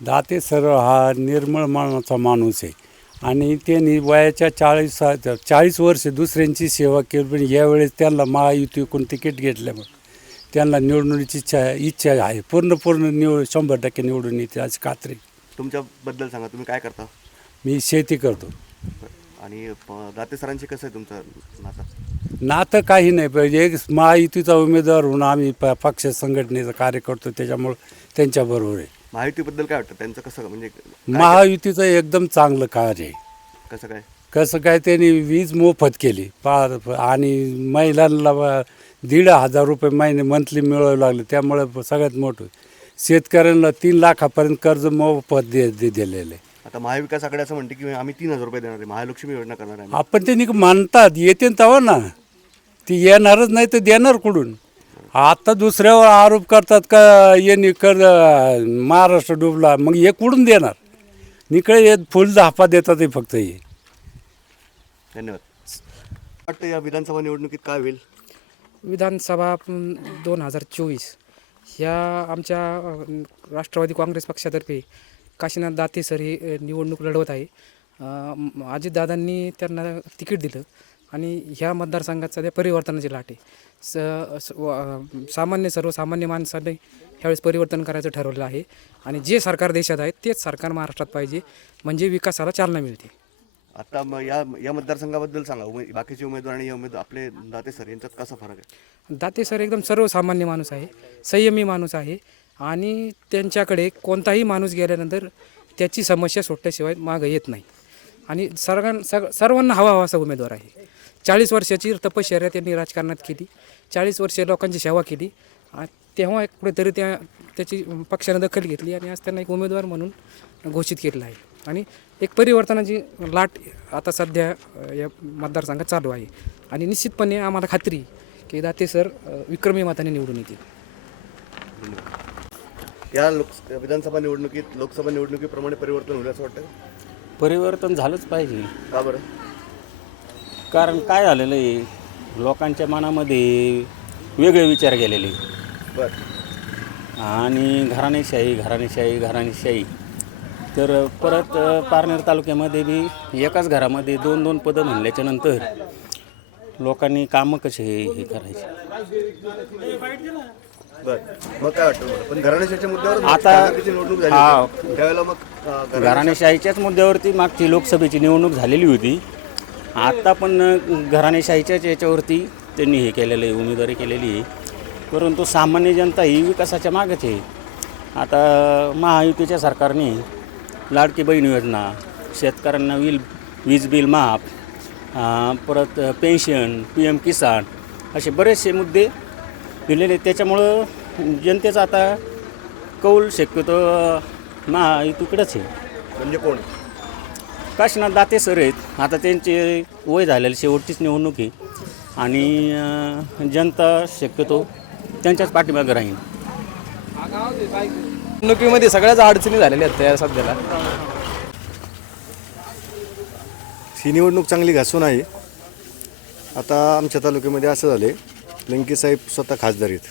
Date sir हा निर्मळ मनाचा माणूस आहे. आणि त्यांनी वयाच्या चाळीस चाळीस वर्ष दुसऱ्यांची सेवा केली पण यावेळेस त्यांना महायुतीकडून तिकीट घेतल्यामुळे त्यांना निवडणुकीची इच्छा इच्छा आहे. पूर्ण पूर्ण निवड शंभर टक्के निवडून येते अशी खात्री तुमच्याबद्दल सांगा तुम्ही काय करता? मी शेती करतो. आणि प- दाते सरांशी कसं आहे तुमचं नातं? नातं काही नाही पाहिजे एक महायुतीचा उमेदवार म्हणून आम्ही प पक्ष संघटनेचं कार्य करतो त्याच्यामुळं त्यांच्याबरोबर आहे. माहितीबद्दल काय वाटतं? त्यांचं कसं म्हणजे महायुतीचं एकदम चांगलं कार्य आहे. कसं काय? कसं काय त्यांनी वीज मोफत केली. पा आणि महिलांना दीड हजार रुपये महिने मंथली मिळवावं लागले. त्यामुळे सगळ्यात मोठं शेतकऱ्यांना तीन लाखापर्यंत कर्ज मोफत दे दे दिलेलं आहे. आता महाविकास आघाडी असं म्हणते की आम्ही तीन हजार रुपये देणार आहे. महालक्ष्मी योजना करणार आहे आपण त्यांनी मानतात येते तेव्हा ना. ती येणारच नाही तर देणार कुठून? आता दुसऱ्यावर आरोप करतात का यांनी कर्ज महाराष्ट्र डुबला मग हे कुठून देणार? निकडे हे फुल धापा देतात हे फक्त हे. धन्यवाद. वाटतं या विधानसभा निवडणुकीत काय होईल? विधानसभा दोन हजार चोवीस ह्या आमच्या अ, राष्ट्रवादी काँग्रेस पक्षातर्फे काशीनाथ दाते सर हे अ, निवडणूक लढवत आहे. अ, अजितदादांनी त्यांना तिकीट दिलं. आणि ह्या मतदारसंघात सध्या परिवर्तनाची लाट आहे स सामान्य सर्वसामान्य माणसाने ह्यावेळेस परिवर्तन करायचं ठरवलं आहे. आणि जे सरकार देशात आहे तेच सरकार महाराष्ट्रात पाहिजे म्हणजे विकासाला चालना मिळते. आता मग या या मतदारसंघाबद्दल सांगा उमे बाकीचे उमेदवार आणि उमेदवार आपले दाते सर यांच्यात कसा फरक आहे? दाते सर एकदम सर्वसामान्य माणूस आहे संयमी माणूस आहे आणि त्यांच्याकडे कोणताही माणूस गेल्यानंतर त्याची समस्या सुटल्याशिवाय मागं येत नाही. आणि सर्वां सर्वांना हवा हवा असा उमेदवार आहे. चाळीस वर्षाची तपश्चर्या त्यांनी राजकारणात केली. चाळीस वर्षे लोकांची सेवा केली. तेव्हा एक कुठेतरी त्या त्याची पक्षाने दखल घेतली आणि आज त्यांना एक उमेदवार म्हणून घोषित केलेलं आहे. आणि एक परिवर्तनाची लाट आता सध्या या मतदारसंघात चालू आहे. आणि निश्चितपणे आम्हाला खात्री की दाते सर विक्रमी मताने निवडून येतील. या लोक विधानसभा निवडणुकीत लोकसभा निवडणुकीप्रमाणे परिवर्तन होईल असं वाटतं परिवर्तन झालंच पाहिजे. का बरं? कारण काय झालेलं आहे? लोकांच्या मनामध्ये वेगळे विचार गेलेले. बरं. आणि घराणेशाही घराणेशाही घराणेशाही. तर परत पारनेर तालुक्यामध्ये बी एकाच घरामध्ये दोन दोन पदं म्हणल्याच्या नंतर लोकांनी कामं कसे हे करायचे? बरं. मग काय वाटतं मला? पण घराण्याच्या मुद्द्यावर आता- खासदारकीची निवडणूक झाली. हा. त्यावेळेला मग अं, मुद्द्यावरती मागची लोकसभेची निवडणूक झालेली होती. आत्ता पण घराणेशाहीच्याच याच्यावरती त्यांनी हे केलेलं आहे उमेदवारी केलेली आहे. परंतु सामान्य जनता ही विकासाच्या मागच आहे. आता महायुतीच्या सरकारने लाडकी बहीण योजना शेतकऱ्यांना वील वीज बिल माफ परत पेन्शन पी एम किसान असे बरेचसे मुद्दे दिलेले आहेत. त्याच्यामुळं जनतेचा आता कौल शक्यतो महायुतीकडेच आहे. म्हणजे कोण? काशीनाथ दाते सर आहेत. आता त्यांचे वय झालेले शेवटचीच निवडणूक आहे. आणि जनता शक्यतो त्यांच्याच पाठीमागे राहील. निवडणुकीमध्ये सगळ्याच अडचणी झालेल्या आहेत त्या सध्याला. ही निवडणूक चांगली घासून आहे. आता आमच्या तालुक्यामध्ये असं झाले लंके साहेब स्वतः खासदार आहेत.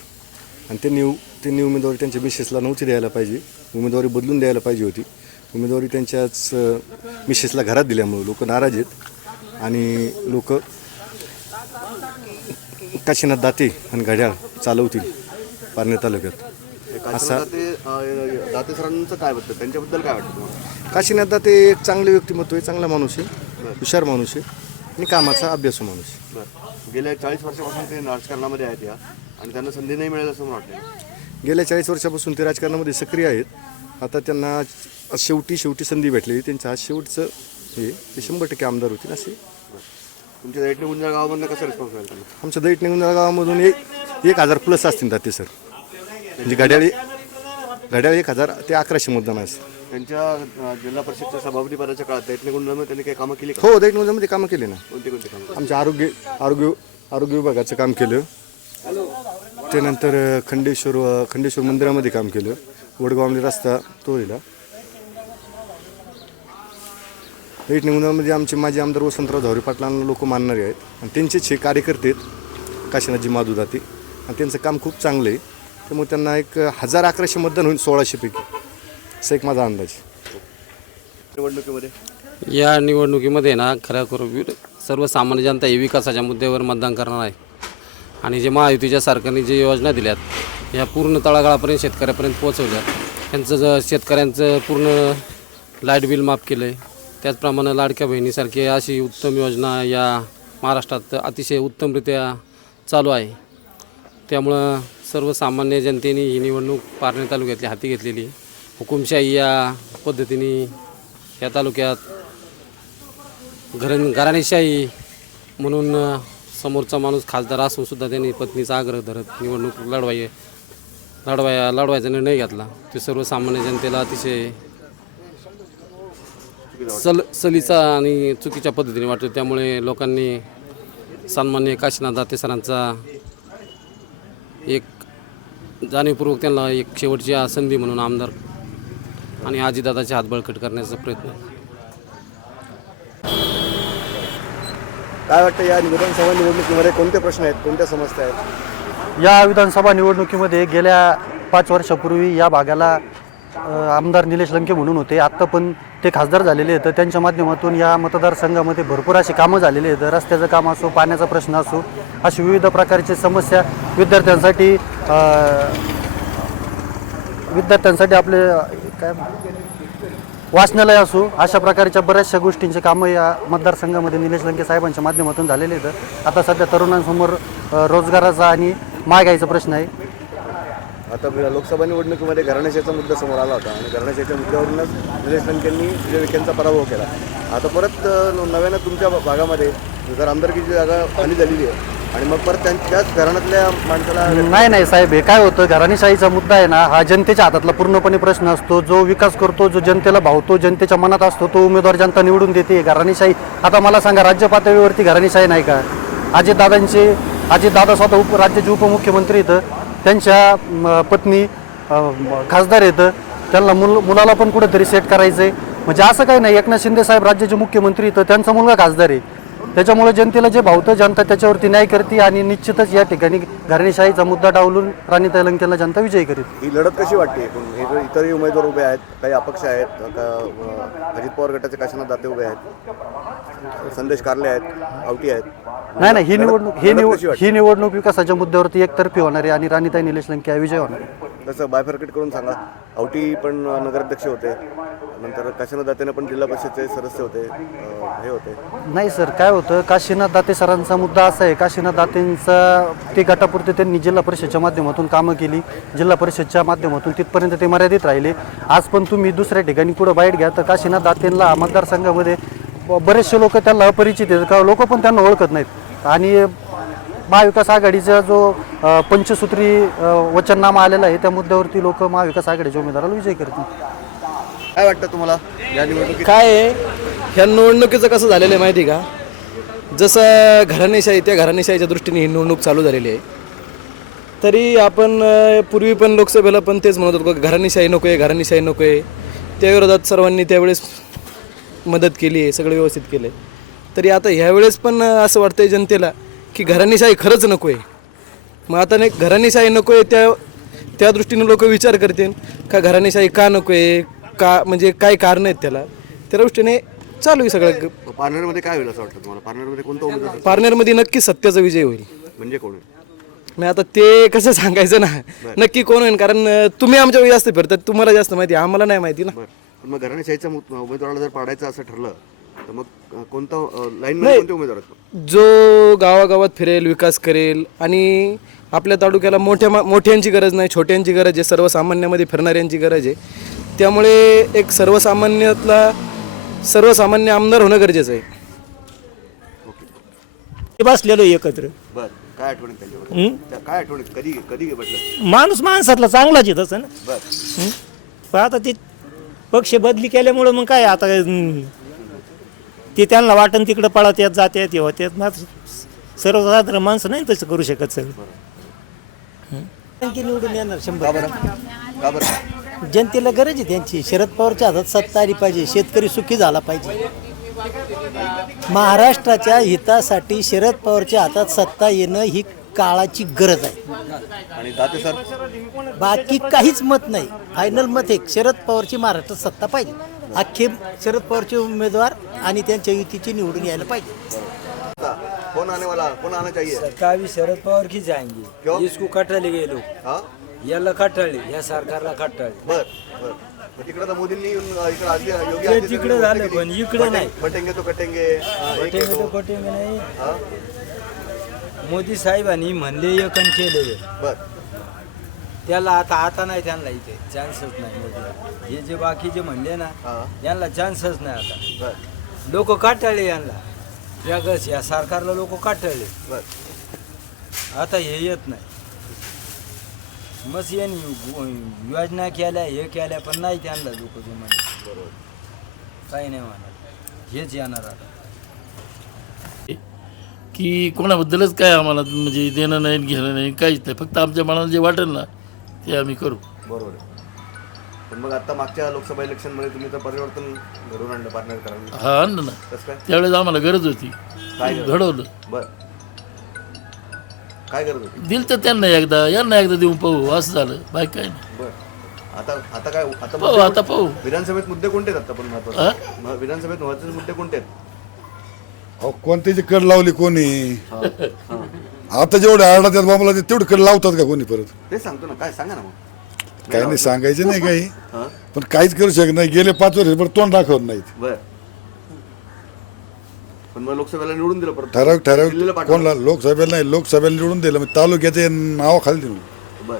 आणि त्यांनी त्यांनी उमेदवारी त्यांच्या मिसेसला नव्हती द्यायला पाहिजे. उमेदवारी बदलून द्यायला पाहिजे होती. उमेदवारी त्यांच्याच मिसेसला घरात दिल्यामुळे लोक नाराज आहेत. आणि लोक काशीनाथ दाते आणि घड्याळ चालवतील पारनेर तालुक्यात. असा दाते सरांचं काय वाटतं त्यांच्याबद्दल काय वाटतं तुम्हाला? काशीनाथ दाते एक चांगले व्यक्तिमत्व आहे चांगला माणूस आहे हुशार माणूस आहे आणि कामाचा अभ्यासू माणूस आहे. गेल्या चाळीस वर्षापासून ते राजकारणामध्ये आहेत या आणि त्यांना संधी नाही मिळेल असं मला वाटतं गेल्या चाळीस वर्षापासून ते राजकारणामध्ये सक्रिय आहेत. आता त्यांना शेवटी शेवटी संधी भेटलेली त्यांचं आज शेवटचं हे ते शंभर टक्के आमदार होतील असे. तुमच्या दैठणे गुंजा गावामधनं कसा रिस्पॉन्स मिळेल त्यांना? आमच्या दैट निघून गावामधून एक एक हजार प्लस असतील ते सर. म्हणजे घड्याळी घड्याळ एक हजार ते अकराशे मतदान असतं त्यांच्या अं, जिल्हा परिषदच्या सभापती पदाच्या काळात दैठणे गुंजामध्ये त्यांनी काही कामं केली का? हो दैट निघूनमध्ये कामं केले ना. कोणती कोणती कामं? आमच्या आरोग्य आरोग्य आरोग्य विभागाचं काम केलं. त्यानंतर अ, खंडेश्वर अ, खंडेश्वर मंदिरामध्ये काम केलं. वडगावमध्ये रस्ता तो दिला. दैट निघूनमध्ये आमचे माजी आमदार वसंतराव झावरे पाटलांना लोक मानणारे आहेत. आणि त्यांचेच हे कार्यकर्ते आहेत. काशीनाथजी माधू दाते आणि त्यांचं काम खूप चांगलं आहे. त्यामुळे त्यांना एक हजार अकराशे मतदान होईल सोळाशेपैकी. असा एक माझा अंदाज निवडणुकीमध्ये? या निवडणुकीमध्ये ना खऱ्या वि- सर्वसामान्य जनता ही विकासाच्या मुद्द्यावर मतदान करणार आहे. आणि जे महायुतीच्या सरकारने जे योजना दिल्यात ह्या पूर्ण तळागाळापर्यंत शेतकऱ्यापर्यंत पोहोचवल्या त्यांचं ज शेतकऱ्यांचं पूर्ण लाइट बिल माफ केलं आहे त्याचप्रमाणे लाडक्या बहिणीसारखी अशी उत्तम योजना या महाराष्ट्रात अतिशय उत्तमरित्या चालू आहे. त्यामुळं सर्वसामान्य जनतेने ही निवडणूक पारणे तालुक्यातली हाती घेतलेली. हुकुमशाही या पद्धतीने या तालुक्यात घरण घराणेशाही म्हणून समोरचा माणूस खासदार असूनसुद्धा त्यांनी पत्नीचा आग्रह धरत निवडणूक लढवाय लढवाय लढवायचा निर्णय घेतला. ते सर्वसामान्य जनतेला अतिशय सल सलीचा आणि चुकीच्या पद्धतीने वाटतो त्यामुळे लोकांनी सन्मान्य काशीनाथ दाते सरांचा एक जाणीवपूर्वक त्यांना एक शेवटची संधी म्हणून आमदार आणि आजीदादाचे हात बळकट करण्याचा प्रयत्न. काय वाटतं या विधानसभा निवडणुकीमध्ये कोणते प्रश्न आहेत कोणत्या समस्या आहेत? या विधानसभा निवडणुकीमध्ये गेल्या पाच वर्षापूर्वी या भागाला आमदार निलेश लंके म्हणून होते. आत्ता पण ते खासदार झालेले आहेत. त्यांच्या माध्यमातून या मतदारसंघामध्ये भरपूर अशी कामं झालेली आहेत. रस्त्याचं काम असो पाण्याचा प्रश्न असो अशी विविध प्रकारची समस्या विद्यार्थ्यांसाठी विद्यार्थ्यांसाठी आपले काय वाचनालय असो अशा प्रकारच्या बऱ्याचशा गोष्टींचे कामं या मतदारसंघामध्ये निलेश लंके साहेबांच्या माध्यमातून झालेले आहेत. आता सध्या तरुणांसमोर रोजगाराचा आणि महागाईचा प्रश्न आहे. आता लोकसभा निवडणुकीमध्ये घराण्याशाचा मुद्दा समोर आला होता आणि घराण्याशाच्या मुद्द्यावरूनच निलेश लंकेंनी विजय विखेंचा पराभव केला. आता परत नव्यानं तुमच्या भागामध्ये जर आमदारकीची जागा खाली झालेली आहे आणि मग परत त्यांच्याच घराण्यातल्या माणसाला नाही नाही साहेब हे काय होतं? घराणेशाहीचा मुद्दा आहे ना हा जनतेच्या हातातला पूर्णपणे प्रश्न असतो. जो विकास करतो जो जनतेला भावतो जनतेच्या मनात असतो तो उमेदवार जनता निवडून देते. घराणेशाही आता मला सांगा राज्य पातळीवरती घराणेशाही नाही का? अजितदादांचे अजितदादा स्वतः उप राज्याचे उपमुख्यमंत्री इथं त्यांच्या पत्नी खासदार येतं त्यांना मुल मुलाला पण कुठेतरी सेट करायचं आहे म्हणजे असं काही नाही. एकनाथ शिंदे साहेब राज्याचे मुख्यमंत्री तर त्यांचा मुलगा खासदार आहे. त्याच्यामुळे जनतेला जे भावतं जनता त्याच्यावरती न्याय करते आणि निश्चितच या ठिकाणी घराणेशाहीचा मुद्दा डावलून राणी तेलंगेला जनता विजयी करीत. ही लढत कशी वाटते हे इतरही उमेदवार उभे आहेत. काही अपक्ष आहेत. अजित पवार गटाचे काशीनाथ दाते उभे आहेत? संदेश कारले आहेत. आवटी आहेत. नाही नाही ही निवडणूक ही निवड? ही निवडणूक विकासाच्या मुद्द्यावरती एकतर्फी होणार आहे आणि राणीताई निलेश लंके या विजय होणार. आहे. तसं बायफर्केट करून सांगा. आवटी पण नगराध्यक्ष होते. नंतर काशीनाथ दातेने पण जिल्हा परिषदचे सदस्य होते. अ, हे होते. नाही सर काय होतं? काशीनाथ दाते सरांचा मुद्दा असा आहे. काशीनाथ दातेंचा ते गटापुरते त्यांनी जिल्हा परिषदच्या माध्यमातून कामं केली. जिल्हा परिषदच्या माध्यमातून तिथपर्यंत ते मर्यादित राहिले. आज पण तुम्ही दुसऱ्या ठिकाणी कुठं बाईट घ्या. तर काशीनाथ दातेंना मतदारसंघामध्ये बरेचसे लोक त्यांना अपरिचित आहेत का लोक पण त्यांना ओळखत नाहीत. आणि महाविकास आघाडीचा जो पंचसूत्री वचननामा आलेला आहे त्या मुद्द्यावरती लोक महाविकास आघाडीच्या उमेदवाराला विजय करतील. काय वाटतं तुम्हाला या निवडणुकीत? काय आहे? ह्या निवडणुकीचं कसं झालेलं आहे माहिती आहे का? जसं घराणेशाही त्या घराणेशाहीच्या दृष्टीने ही निवडणूक चालू झालेली आहे. तरी आपण अं, पूर्वी पण लोकसभेला पण तेच म्हणत होतो का घराणेशाही नको आहे घराणेशाही नको आहे त्या विरोधात सर्वांनी त्यावेळेस मदत केली आहे सगळं व्यवस्थित केलं आहे तरी आता ह्यावेळेस पण असं वाटतंय जनतेला की घराणेशाही खरंच नको आहे मग आता नाही घराणेशाही नको आहे त्या त्या दृष्टीने लोक विचार करतील का घराणेशाही का नको आहे का म्हणजे काय कारण आहेत त्याला? त्या दृष्टीने चालू आहे सगळं. पारनेरमध्ये काय होईल असं वाटतं तुम्हाला? पारनेरमध्ये कोणता उमेदवार पार्नरमध्ये नक्की सत्याचा विजय होईल. म्हणजे कोण? मग आता ते कसं सांगायचं ना नक्की कोण होईल? कारण तुम्ही आमच्या वेळी जास्त फिरतात तुम्हाला जास्त माहिती आहे, आम्हाला नाही माहिती ना. बरं. पण मग घराण्याशाहीच्या मु- उमेदवाराला जर पाडायचं असं ठरलं तर मग कोणतं लाईनमध्ये कोणते उमेदवार जो गावागावात फिरेल विकास करेल आणि आपल्या तालुक्याला मोठ्या मोठ्यांची गरज नाही छोट्यांची गरज आहे सर्वसामान्यामध्ये फिरणाऱ्यांची गरज आहे. त्यामुळे एक सर्वसामान्यातला सर्वसामान्य आमदार होणं गरजेचं आहे. बसलेलो एकत्र. बरं काय त्या काय आठवणीत कधी कधी भेटलं माणूस माणसातला चांगलाच आहे तसं ना. बरं. हं? पण आता ते पक्ष बदली केल्यामुळं मग काय आता हं, ते त्यांना वाटण तिकडं पळत येत जात येत होत्यात ना सर्वसाधारण माणसं नाही तसं करू शकत सगळं. आणखी निवडून येणार का शंभर का बरं? जनतेला गरज आहे त्यांची. शरद पवारच्या हातात सत्ता आली पाहिजे. शेतकरी सुखी झाला पाहिजे. महाराष्ट्राच्या हितासाठी शरद पवारच्या हातात सत्ता येणं ही काळाची गरज आहे. आणि दाते सर? बाकी काहीच मत नाही. फायनल मत एक शरद पवारची महाराष्ट्रात सत्ता पाहिजे. अख्खे शरद पवारचे उमेदवार आणि त्यांच्या युतीचे निवडून यायला पाहिजे. कौन आने वाला कौन आना चाहिए? सरकार भी शरद पवार की जाएंगे? इसको कटाले गए लोग हा? याला कटाळले या सरकारला कटाळले बर बर. मग तिकडे तर मोदींनी येऊन अ, इकडे आधी योगी ते आदित्यनाथ तिकडे घोषणा झालं. पण इकडे नाही. बटेंगे तो कटेंगे. हा, कटेंगे. तर कटेंगे नाही. हा? मोदी साहेबांनी म्हणले एकन केले. बर. त्याला आता आता नाही त्यांना इथे चान्सच नाही मोदीला. हे जे बाकीचे म्हणले ना हा. यांना चान्सच नाही आता. बर. लोक काटाळले यांना. वेगळंच या सरकारला लोक काटाळले. बर. आता हे येत नाही. मस्त यांनी गो- योजना केल्या हे केल्या पण नाही त्यांना लोक जे म्हणे काही नाही म्हणा हेच येणार आता. की कोणाबद्दलच काय आम्हाला म्हणजे देणं नाही घेणं नाही काहीच नाही. फक्त आमच्या मनाला जे वाटेल ना ते आम्ही करू. बरोबर आहे. पण मग आता मागच्या लोकसभा इलेक्शनमध्ये तुम्ही तर परिवर्तन घडवून आणलं पार्टनर करा हा आणलं ना. कसं काय? त्यावेळेस आम्हाला गरज होती. काय गरज? घडवलं. बर. काय गरज होती? दिलं तर त्यांना एकदा यांना एकदा देऊन पाहू असं झालं. बाकी काय नाही. बर. आता आता काय आता पाहू मुद्दे आता पाहू. विधानसभेत मुद्दे कोणते आहेत आता पण? महत्त्वाचे? विधानसभेत महत्त्वाचे मुद्दे कोणते आहेत? अहो कोणत्याची कड लावली कोणी? आता जेवढे आरडा त्यात बाबला ते तेवढी कड लावतात का कोणी परत? ते सांगतो ना काय सांगा ना मग. काही नाही सांगायचे नाही काही. हा. पण काहीच करू शकत नाही. गेले पाच वर्ष पण तोंड दाखवत नाहीत. बर. पण मग लोकसभेला निवडून दिलं परत. ठराविक ठराविक दिल्लीला पाठवलं. कोणला? लोकसभेला नाही लोकसभेला निवडून दिलं. मग तालुक्याचे नाव खाली दिलं बर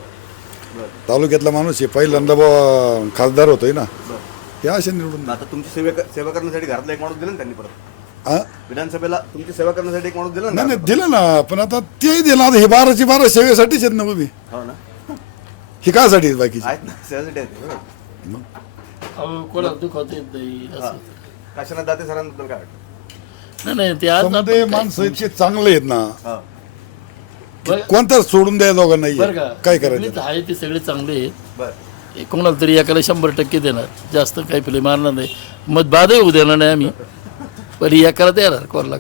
बर. तालुक्यातला माणूस आहे पहिल्यांदा बुवा खासदार होतोय ना. बर. ते असे निवडून मग आता तुमची सेवा सेवा करण्यासाठी घरातला एक माणूस दिला ना त्यांनी परत. हा? विधानसभेला तुमची सेवा करण्यासाठी एक माणूस दिला ना? नाही नाही दिलं ना पण आता ते दिलं आता हे बाराची बारा सेवेसाठीच आहेत ना उभी हो ना. हे कासाठी आहेत बाकीचे? आहेत ना सेवेसाठी आहेत बरोबर. अहो, कोणाला दुखावता येत नाही हा. असं काशीनाथ दाते सरांबद्दल काय वाटतं? नाही नाही ते आज माणसं इतके चांगले आहेत ना हा. बरं कोणतं सोडून द्या दोघांना बरं का काय करायचं? आहे ते सगळे चांगले आहेत. बर. हे कोणाला तरी एकाला शंभर टक्के देणार जास्त काही पहिले मारणार नाही. मत बाधही होऊ देणार नाही आम्ही. Pero ia a cara dela, recordo.